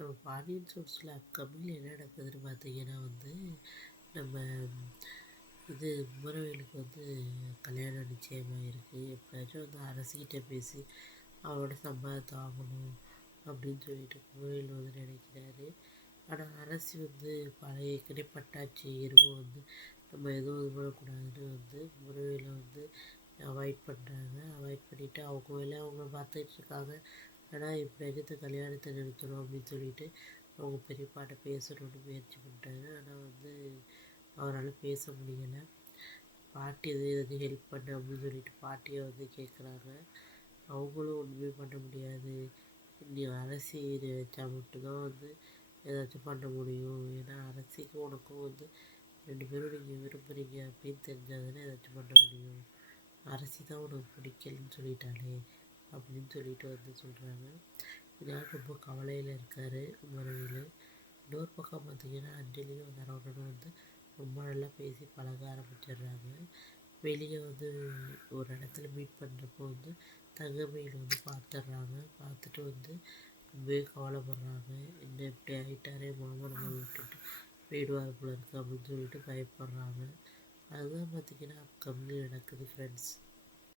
நம்ம பாண்டியன் ஸ்டோர்ஸில் அப்கமிங்கில் என்ன நடக்குதுன்னு பார்த்தீங்கன்னா நம்ம இது குமரவேலுக்கு கல்யாணம் நிச்சயமாயிருக்கு. எப்படியாச்சும் அரசிக்கிட்ட பேசி அவளோட சம்மதத்தை வாங்கணும் அப்படின்னு சொல்லிட்டு குமரவேல் நினைக்கிறாரு. ஆனால் அரசி பழைய ஏற்கனவே பட்டாச்சு எருவும் நம்ம எதுவும் இது பண்ணக்கூடாதுன்னு குமரவேலை அவாய்ட் பண்ணுறாங்க. அவாய்ட் பண்ணிவிட்டு அவங்க வேலையை அவங்க பார்த்துட்ருக்காங்க. ஆனால் எப்படியாச்சும் இந்த கல்யாணத்தை நிறுத்தணும் அப்படின்னு சொல்லிட்டு அவங்க பெரியப்பாட்ட பேசணும்னு முயற்சி பண்ணுறாங்க. ஆனால் அவரால் பேச முடியலை. பாட்டி எதுவும் ஹெல்ப் பண்ணு அப்படின்னு சொல்லிட்டு பாட்டியை கேட்குறாங்க. அவங்களும் ஒன்றுமே பண்ண முடியாது. நீ அரசி நினச்சா மட்டும்தான் ஏதாச்சும் பண்ண முடியும். ஏன்னா அரசிக்கும் உனக்கும் 2 பேரும் நீங்கள் விரும்புகிறீங்க அப்படின்னு தெரிஞ்சால் தானே ஏதாச்சும் பண்ண முடியும். அரசி தான் உனக்கு பிடிக்கலன்னு சொல்லிட்டாளே அப்படின்னு சொல்லிட்டு சொல்கிறாங்க. இதனால் ரொம்ப கவலையில் இருக்கார் குமரவேலு. இன்னொரு பக்கம் பார்த்திங்கன்னா அஞ்சலியும் சரவணனும் ரொம்ப நல்லா பேசி பழக ஆரம்பிச்சிடுறாங்க. வெளியே ஒரு இடத்துல மீட் பண்ணுறப்போ தங்கமயில் பார்த்துட்றாங்க. பார்த்துட்டு ரொம்பவே கவலைப்படுறாங்க. என்ன இப்படி ஆகிட்டாரே, மாமா நம்ம விட்டுட்டு போயிடுவார் போல இருக்குது அப்படின்னு சொல்லிட்டு பயப்படுறாங்க. அதுதான் பார்த்திங்கன்னா அப்கமிங்கில் நடக்குது ஃப்ரெண்ட்ஸ்.